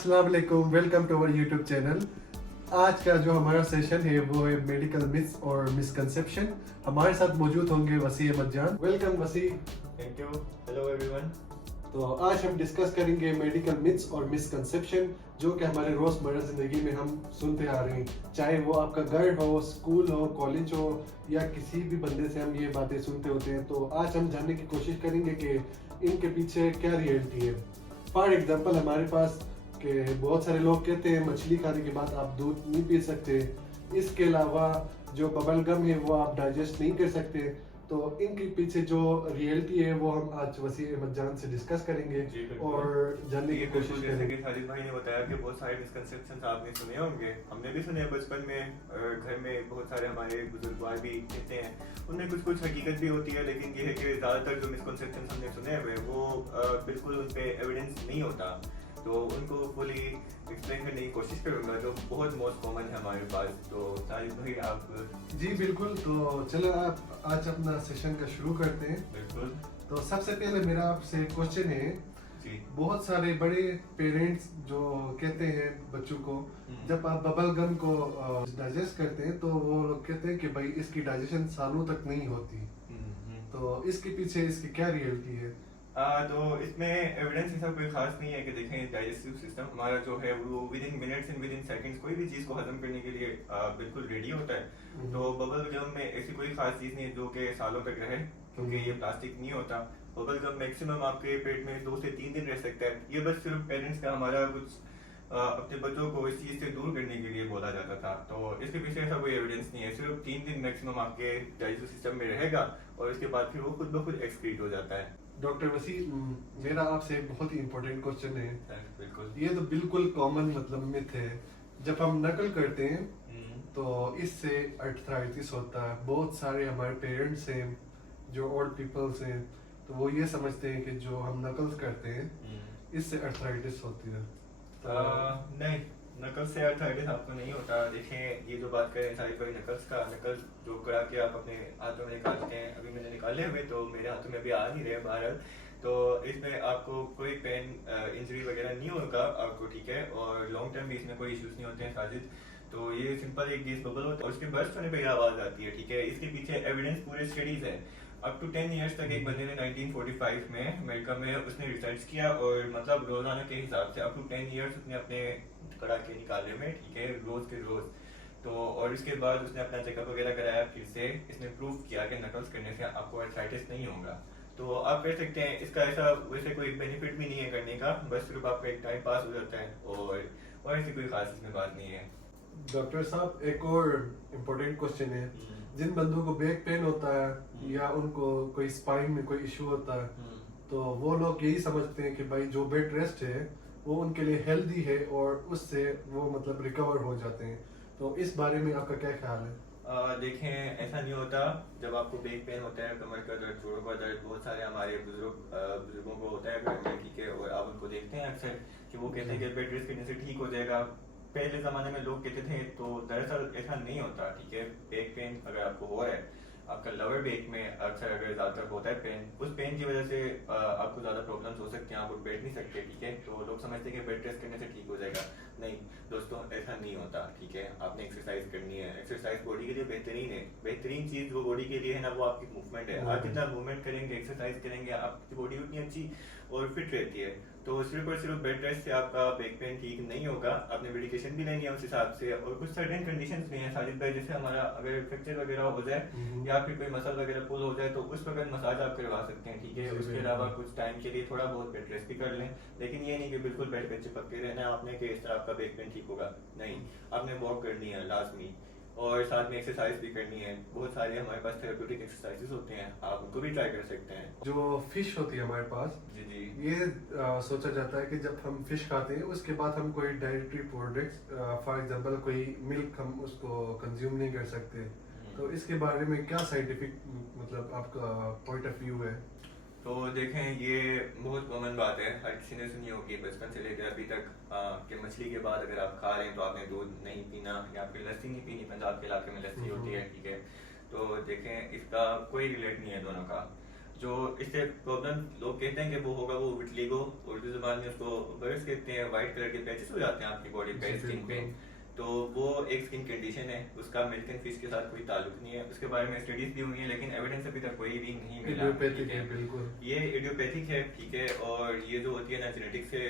अस्सलाम वालेकुम, welcome to our YouTube channel. आज का जो हमारा सेशन है वो है मेडिकल मिथ्स और मिसकंसेप्शन। हमारे साथ मौजूद होंगे वसी अहमद जान। वेलकम वसी। Thank you. Hello everyone. तो आज हम डिस्कस करेंगे मेडिकल मिथ्स और मिसकंसेप्शन जो कि हमारे रोज़मर्रा ज़िंदगी में हम सुनते आ रहे हैं, चाहे वो आपका घर हो, स्कूल हो, कॉलेज हो या किसी भी बंदे से हम ये बातें सुनते होते हैं। तो आज हम जानने की कोशिश करेंगे कि इनके पीछे क्या रियलिटी है। फॉर एग्जांपल हमारे पास कि बहुत सारे लोग कहते हैं मछली खाने के बाद आप दूध नहीं पी सकते। इसके अलावा जो बबल गम है वो आप डाइजेस्ट नहीं कर सकते। तो इनके पीछे जो रियलिटी है वो हम आज वसी अहमद जान से डिस्कस करेंगे और जानने की कोशिश जैसे करेंगे। कि साजिद भाई ने बताया कि बहुत सारे मिसकंसेप्शंस आपने सुने होंगे, हमने भी सुने हैं बचपन में, घर में बहुत सारे हमारे बुजुर्ग भी कहते हैं, उनमें कुछ कुछ हकीकत भी होती है, लेकिन ये है कि ज़्यादातर जो मिसकंसेप्शंस हमने सुने हुए वो बिल्कुल उन पर एविडेंस नहीं होता। तो उनको फुली एक्सप्लेन करने की कोशिश करूंगा जो बहुत मोस्ट कॉमन है हमारे पास। तो साजिद भाई आप। जी बिल्कुल, तो चलो आप आज अपना सेशन का शुरू करते हैं। बिल्कुल। तो सबसे पहले मेरा आपसे क्वेश्चन है, जी। बहुत सारे बड़े पेरेंट्स जो कहते हैं बच्चों को जब आप बबल गम को डाइजेस्ट करते हैं तो वो लोग कहते हैं कि भाई इसकी डाइजेशन सालों तक नहीं होती। तो इसके पीछे इसकी क्या रियलिटी है? तो इसमें एविडेंस ऐसा कोई खास नहीं है कि देखें डाइजेस्टिव सिस्टम हमारा जो है वो with in minutes and with in seconds कोई भी चीज़ को हजम करने के लिए बिल्कुल रेडी होता है। तो बबल गम में ऐसी कोई खास चीज़ नहीं है जो कि सालों तक रहे, क्योंकि ये प्लास्टिक नहीं होता। बबल गम मैक्सिमम आपके पेट में 2 से 3 दिन रह सकता है। ये बस सिर्फ पेरेंट्स का हमारा कुछ अपने बच्चों को इस चीज़ से दूर करने के लिए बोला जाता था। तो इसके पीछे ऐसा कोई एविडेंस नहीं है, सिर्फ 3 दिन मैक्सिमम आपके डाइजेस्टिव सिस्टम में रहेगा और इसके बाद फिर वो खुद ब खुद एक्सक्रीट हो जाता है। डॉक्टर वसी, मेरा आपसे एक बहुत ही इम्पोर्टेंट क्वेश्चन है। बिल्कुल। ये तो बिल्कुल कॉमन मतलब मिथ है। जब हम नकल करते हैं तो इससे अर्थराइटिस होता है। बहुत सारे हमारे पेरेंट्स हैं जो ओल्ड पीपल्स हैं, तो वो ये समझते हैं कि जो हम नकल्स करते हैं इससे अर्थराइटिस होती है। नहीं, नकल से अर्थराइटिस आपको नहीं होता। देखें, ये जो बात करें सारी कोई नकल्स का, नकल जो करा के आप अपने हाथों में निकालते हैं, अभी मैंने निकाले हुए तो मेरे हाथों में अभी आ नहीं रहे बाहर। तो इसमें आपको कोई पेन इंजरी वगैरह नहीं होगा आपको, ठीक है, और लॉन्ग टर्म भी इसमें कोई इश्यूज नहीं होते हैं साजिद। तो ये सिंपल एक गैस बबल होता है और उसके बर्स्ट होने पर आवाज़ आती है, ठीक है। इसके पीछे एविडेंस पूरे स्टडीज है। अप टू 10 इयर्स तक एक बंदे ने 1945 में अमेरिका में उसने रिसर्च किया और मतलब रोजाना के हिसाब से अप टू 10 इयर्स उसने अपने कड़ाके निकाले में, ठीक है, रोज के रोज। तो और इसके बाद उसने अपना चेकअप वगैरह कराया, फिर से इसने प्रूव किया कि नकल्स करने से आपको अर्थराइटिस नहीं होगा। तो आप कर सकते हैं, इसका ऐसा वैसे कोई बेनिफिट भी नहीं है करने का, बस सिर्फ आपका एक टाइम पास हो जाता है और ऐसी कोई खास इसमें बात नहीं है। डॉक्टर साहब, एक और इम्पोर्टेंट क्वेश्चन है। जिन बंदों को बैक पेन होता है या उनको कोई स्पाइन में कोई इशू होता है, तो वो लोग यही समझते हैं कि भाई जो बेड रेस्ट है वो उनके लिए हेल्दी है और उससे वो मतलब रिकवर हो जाते हैं। तो इस बारे में आपका क्या ख्याल है? देखें, ऐसा नहीं होता। जब आपको बैक पेन होता है, कमर का दर्द, जोड़ों का दर्द, बहुत सारे हमारे बुजुर्गों को होता है घर में, ठीक है, और आप उनको देखते हैं अक्सर कि वो कहते हैं कि बेड रेस्ट करने से ठीक हो जाएगा। पहले ज़माने में लोग कहते थे, तो दरअसल ऐसा नहीं होता, ठीक है। बैक पेन अगर आपको हो रहा है, आपका लोअर बैक में अक्सर अगर ज़्यादातर होता है पेन, उस पेन की वजह से आपको ज़्यादा प्रॉब्लम्स हो सकती हैं, आप उठ बैठ नहीं सकते, ठीक है। तो लोग समझते हैं कि बेड रेस्ट करने से ठीक हो जाएगा। नहीं दोस्तों, ऐसा नहीं होता, ठीक है। आपने एक्सरसाइज करनी है, एक्सरसाइज बॉडी के लिए बेहतरीन है। बेहतरीन चीज़ वो बॉडी के लिए है ना, वो आपकी मूवमेंट है। आप जितना मूवमेंट करेंगे, एक्सरसाइज करेंगे, आपकी बॉडी उतनी अच्छी और फिट रहती है। तो सिर्फ और सिर्फ बेड रेस्ट से आपका बैक पेन ठीक नहीं होगा। आपने मेडिकेशन भी लेनी है उस हिसाब से, और कुछ सर्टेन कंडीशंस भी हैं साजिद भाई, जैसे हमारा अगर फ्रैक्चर वगैरह हो जाए या फिर कोई मसल वगैरह पुल हो जाए तो उस वक्त मसाज आप करवा सकते हैं, ठीक है। उसके अलावा कुछ टाइम के लिए थोड़ा बहुत बेड रेस्ट भी कर लें, लेकिन ये नहीं कि बिल्कुल बेड पे चिपक के रहना है आपने कि इस तरह आपका बैक पेन ठीक होगा। नहीं, आपने वॉक करनी है लाजमी, और साथ में एक्सरसाइज भी करनी है। बहुत सारे हमारे पास थेरेप्यूटिक एक्सरसाइजेस होते हैं, आप उनको भी ट्राई कर सकते हैं। जो फिश होती है हमारे पास, जी जी, ये सोचा जाता है कि जब हम फिश खाते हैं उसके बाद हम कोई डाइटरी प्रोडक्ट्स, फॉर एग्जांपल कोई मिल्क, हम उसको कंज्यूम नहीं कर सकते। तो इसके बारे में क्या साइंटिफिक मतलब आपका पॉइंट ऑफ व्यू है? तो देखें, ये बहुत कॉमन बात है, हर किसी ने सुनी होगी बचपन से लेकर अभी तक कि मछली के बाद अगर आप खा रहे हैं तो आपने दूध नहीं पीना या फिर लस्सी नहीं पीनी। पंजाब के इलाके में लस्सी होती है, ठीक है। तो देखें, इसका कोई रिलेट नहीं है दोनों का। जो इससे प्रॉब्लम लोग कहते हैं कि वो होगा वो विटलीगो, उर्दू जुबान में उसको बर्ड्स कहते हैं, वाइट कलर के पैचेस हो जाते हैं आपकी बॉडी पे, जी स्किन पे। बिल्कुल। तो वो एक स्किन कंडीशन है, उसका मिल्क एंड फिश के साथ कोई ताल्लुक नहीं है। उसके बारे में स्टडीज भी हुई हैं लेकिन एविडेंस अभी तक कोई भी नहीं मिला। इडियोपैथिक ठीक है है, बिल्कुल। ये इडियोपैथिक है, ठीक है। और ये जो होती है ना जेनेटिक से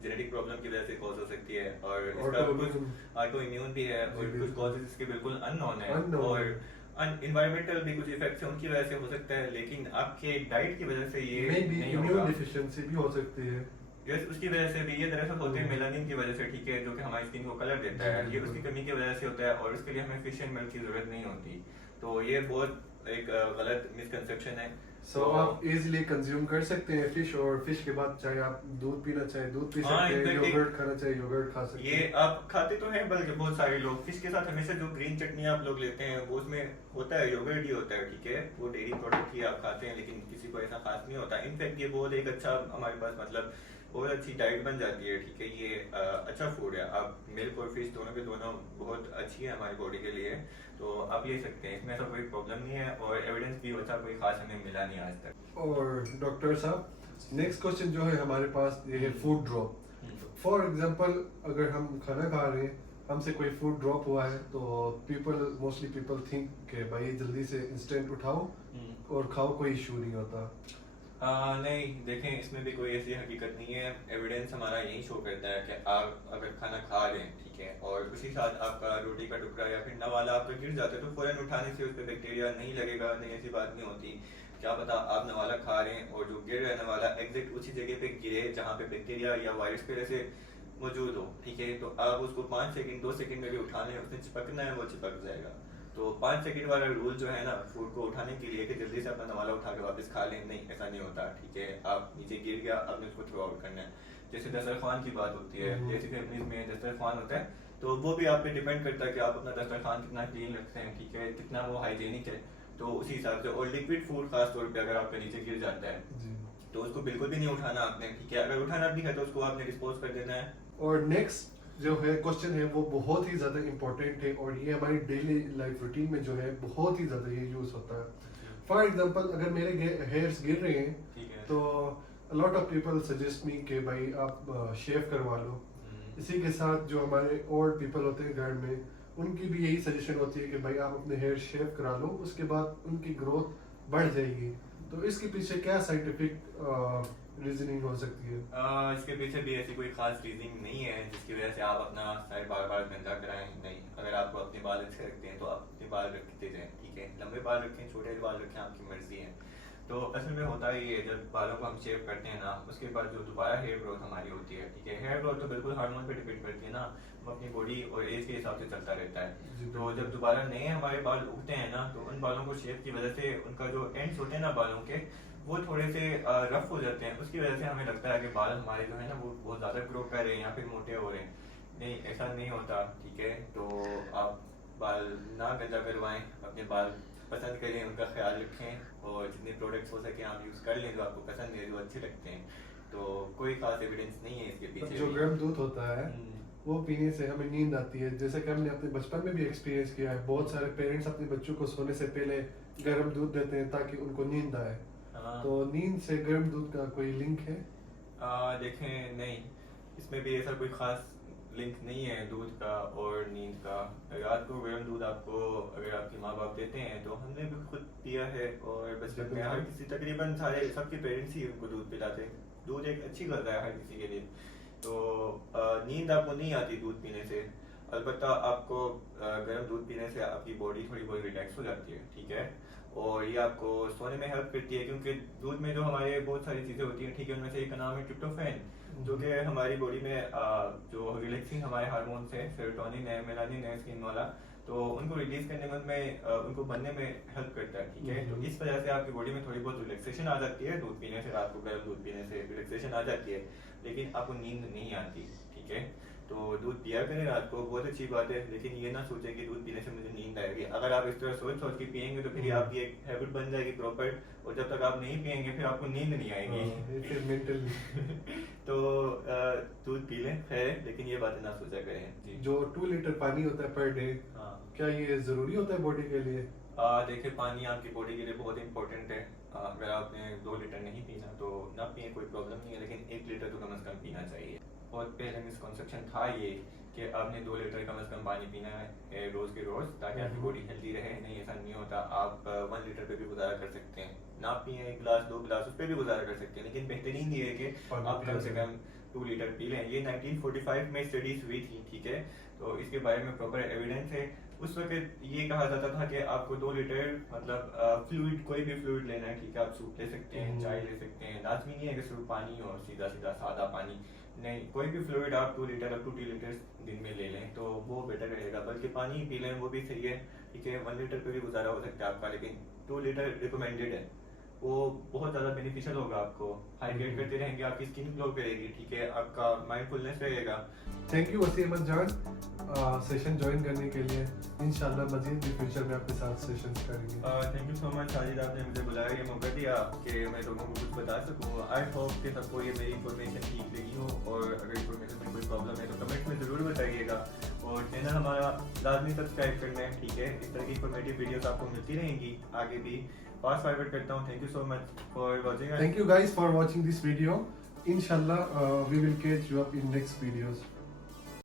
जेनेटिक प्रॉब्लम की वजह से कॉज हो सकती है, और इसका कुछ ऑटो इम्यून भी है, और कुछ कॉजेज इसके बिल्कुल अननोन है, और इन्वायरमेंटल भी कुछ इफेक्ट्स हैं उनकी वजह से हो सकता है, लेकिन आपके डाइट की वजह से ये नहीं होगा। इम्यून डिफिशिएंसी भी हो सकती है। यस, उसकी वजह से भी ये दरअसल होते हैं मेलानिन की वजह से, ठीक है, जो कि हमारी स्किन को कलर देता है, ये उसकी कमी की वजह से होता है, और उसके लिए हमें फिश एंड मिल्क की जरूरत नहीं होती। तो ये बहुत एक गलत मिसकंसेप्शन है। सो आप इजीली कंज्यूम कर सकते हैं फिश, और फिश के बाद चाहे आप दूध पीना चाहे दूध पी हाँ, सकते हैं, exactly। योगर्ट खाना चाहे योगर्ट खा सकते ये हैं। आप खाते तो हैं, बल्कि बहुत सारे लोग फिश के साथ हमेशा जो ग्रीन चटनी आप लोग लेते हैं वो उसमें होता है योगर्ट ही होता है, ठीक है, वो डेयरी प्रोडक्ट ही आप खाते हैं, लेकिन किसी को ऐसा खास नहीं होता। इनफैक्ट ये बहुत एक अच्छा हमारे पास मतलब बहुत अच्छी डाइट बन जाती है, ठीक है। ये अच्छा फूड है, आप मिल्क और फिश दोनों के दोनों बहुत अच्छी है हमारी बॉडी के लिए, तो आप ले सकते हैं, इसमें ऐसा कोई प्रॉब्लम नहीं है, और एविडेंस भी वैसा कोई खास हमें मिला नहीं आज तक। और डॉक्टर साहब नेक्स्ट क्वेश्चन जो है हमारे पास ये है फूड ड्रॉप। फॉर एग्जांपल अगर हम खाना खा रहे हैं, हमसे कोई फूड ड्रॉप हुआ है, तो मोस्टली पीपल थिंक कि भाई जल्दी से इंस्टेंट उठाओ और खाओ, कोई इशू नहीं होता। नहीं, देखें, इसमें भी कोई ऐसी हकीकत नहीं है। एविडेंस हमारा यही शो करता है कि आप अगर खाना खा रहे हैं, ठीक है, और उसी साथ आपका रोटी का टुकड़ा या फिर नवाला आपका गिर जाता है, तो फौरन उठाने से उस पर बैक्टीरिया नहीं लगेगा, नहीं, ऐसी बात नहीं होती। क्या पता आप नवाला खा रहे हैं और जो गिर रहा है नवाला एग्जैक्ट उसी जगह पे गिरे जहाँ पे बैक्टीरिया या वायरस पहले से मौजूद हो, ठीक है, तो आप उसको 5 सेकंड 2 सेकंड में भी उठा लें, उसने चिपकना है वो चिपक जाएगा। तो 5 सेकंड वाला रूल जो है ना फूड को उठाने के लिए कि जल्दी से अपना नवाला उठा के वापस खा लें, नहीं, ऐसा नहीं होता, ठीक है। आप नीचे गिर गया, आपने उसको थ्रो आउट करना है। जैसे दस्तरखान की बात होती है, जैसे फैमिलीज में दस्तरखान होता है, तो वो भी आप पे डिपेंड करता है कि आप अपना दस्तरखान कितना क्लीन रखते हैं, ठीक है, कितना वो हाइजीनिक है, तो उसी हिसाब से। और लिक्विड फूड खास तौर पे अगर आपके नीचे गिर जाता है तो उसको बिल्कुल भी नहीं उठाना आपने, ठीक है। अगर उठाना भी है तो उसको आपने डिस्पोज कर देना है। और नेक्स्ट जो है क्वेश्चन है वो बहुत ही ज़्यादा इम्पोर्टेंट है, और ये हमारी डेली लाइफ रूटीन में जो है बहुत ही ज़्यादा ये यूज़ होता है। फॉर एग्जांपल अगर मेरे हेयर्स गिर रहे हैं, ठीक है, तो lot of people suggest me कि भाई आप शेव करवा लो। इसी के साथ जो हमारे ओल्ड पीपल होते हैं घर में, उनकी भी यही सजेशन होती है कि भाई आप अपने हेयर शेव करा लो, उसके बाद उनकी ग्रोथ बढ़ जाएगी। तो इसके पीछे क्या साइंटिफिक रीजनिंग हो सकती है? इसके पीछे भी ऐसी कोई खास रीजनिंग नहीं है जिसकी वजह से आप अपना स्टाइल बार बार गंदा कराएं, नहीं। अगर आपको अपने बाल अच्छे रखते हैं तो आप अपने बाल रखते जाएं, ठीक है, लंबे बाल रखें, छोटे बाल रखें, आपकी मर्जी है। तो असल में होता ही है, जब बालों को हम शेव करते हैं ना, उसके बाद जो दोबारा हेयर ग्रोथ हमारी होती है, ठीक है, हेयर ग्रोथ तो बिल्कुल हार्मोन पे डिपेंड करती है ना, वो अपनी बॉडी और एज के हिसाब से चलता रहता है। तो जब दोबारा नए हमारे बाल उगते हैं ना, तो उन बालों को शेव की वजह से उनका जो एंड्स होते हैं ना बालों के, वो थोड़े से रफ हो जाते हैं, उसकी वजह से हमें लगता है कि बाल हमारे जो है ना वो बहुत ज़्यादा ग्रो कर रहे हैं या फिर मोटे हो रहे हैं। नहीं, ऐसा नहीं होता, ठीक है। तो आप बाल ना गंदा करवाएं, अपने बाल पसंद करें, उनका ख्याल रखें, और जितने प्रोडक्ट्स हो सके आप यूज़ कर लें जो आपको पसंद है, जो अच्छे लगते हैं। तो कोई खास एविडेंस नहीं है इसके पीछे। जो गर्म दूध होता है वो पीने से हमें नींद आती है, जैसे कि हमने अपने बचपन में भी एक्सपीरियंस किया है। बहुत सारे पेरेंट्स अपने बच्चों को सोने से पहले गर्म दूध देते हैं ताकि उनको नींद आए। तो नींद से गर्म दूध का कोई लिंक है? देखें, नहीं, इसमें भी ऐसा कोई खास लिंक नहीं है दूध का और नींद का। रात को गर्म दूध आपको अगर आपके माँ बाप देते हैं, तो हमने भी खुद पिया है, और बचपन में हर किसी, तकरीबन सारे सबके पेरेंट्स ही उनको दूध पिलाते हैं। दूध एक अच्छी गज़ा है हर किसी के लिए। तो नींद आपको नहीं आती दूध पीने से, अलबत्ता आपको गर्म दूध पीने से आपकी बॉडी थोड़ी बहुत रिलैक्स हो जाती है, ठीक है, और ये आपको सोने में हेल्प करती है, क्योंकि दूध में जो हमारे बहुत सारी चीज़ें होती हैं, ठीक है, उनमें से एक का नाम है ट्रिप्टोफैन, जो कि हमारी बॉडी में जो रिलैक्सिंग हमारे हार्मोन्स हैं, सेरोटोनिन है, मेलानिन है, स्किन वाला, तो उनको रिलीज करने में उनको बनने में हेल्प करता है, ठीक है। तो इस वजह से आपकी बॉडी में थोड़ी बहुत रिलैक्सेशन आ जाती है दूध पीने से, रात को गर्म दूध पीने से रिलैक्सेशन आ जाती है, लेकिन आपको नींद नहीं आती, ठीक है। तो दूध पिया करें रात को, बहुत अच्छी बात है, लेकिन ये ना सोचें कि दूध पीने से मुझे नींद आएगी। अगर आप इस तरह सोच सोच के पियेंगे तो फिर आपकी एक हैबिट बन जाएगी प्रॉपर, और जब तक आप नहीं पियेंगे फिर आपको नींद नहीं आएगी। मेंटली तो दूध पी लें, खैर, लेकिन ये बातें ना सोचा करें जी। जो 2 लीटर पानी होता है पर डे, हाँ, क्या ये जरूरी होता है बॉडी के लिए? देखिए पानी आपकी बॉडी के लिए बहुत इंपॉर्टेंट है। अगर आपने 2 लीटर नहीं पीना तो ना पिए, कोई प्रॉब्लम नहीं है, लेकिन 1 लीटर तो कम से कम पीना चाहिए। और पहले मिसकॉन्सेप्शन था ये कि आपने 2 लीटर कम से कम पानी पीना है रोज़ के रोज़, ताकि आपकी बॉडी हेल्दी रहे। नहीं, ऐसा नहीं होता। आप 1 लीटर पे भी गुजारा कर सकते हैं, ना पिए 1 गिलास 2 गिलास उस पर भी गुजारा कर सकते हैं, लेकिन बेहतरीन ये है कि आप कम से कम 2 लीटर पी लें। ये 1945 में स्टडीज हुई थी, ठीक है, तो इसके बारे में प्रॉपर एविडेंस है। उस वक्त ये कहा जाता था कि आपको 2 लीटर मतलब फ्लूइड, कोई भी फ्लूइड लेना है, ठीक है, आप सूप ले सकते हैं, चाय ले सकते हैं, लाजमी नहीं है कि सिर्फ पानी हो, सीधा सीधा सादा पानी नहीं, कोई भी फ्लूइड आप 2 लीटर और 2 लीटर दिन में ले लें तो वो बेटर रहेगा। बल्कि पानी पी लें वो भी सही है, ठीक है, 1 लीटर पे भी गुजारा हो सकता है आपका, लेकिन 2 लीटर रिकमेंडेड है। वो बहुत ज़्यादा बेनिफिशियल होगा, आपको हाइड्रेट करते रहेंगे, आपकी स्किन ग्लो करेगी, ठीक है, आपका माइंडफुलनेस रहेगा। थैंक यू वसीम अहमद जान सेशन ज्वाइन करने के लिए। इंशाल्लाह मजीद भी फ्यूचर में आपके साथ सेशन करेंगे। Thank you so much Sajid, आपने मुझे बुलाया, ये मौका दिया कि मैं लोगों को कुछ बता सकूँ। आई होप कि सबको ये मेरी इन्फॉर्मेशन ठीक लगी हो, और अगर इन्फॉर्मेशन में कोई प्रॉब्लम है तो कमेंट में ज़रूर बताइएगा। और चैनल हमारा लाजमी सब्सक्राइब करना है, ठीक है, इस तरह की इन्फॉर्मेटिव वीडियोस आपको मिलती रहेंगी आगे भी। फास्ट फॉरवर्ड करता हूँ। Thank you so much for watching. Thank you guys for watching this video. Inshallah, we will catch you up in next videos.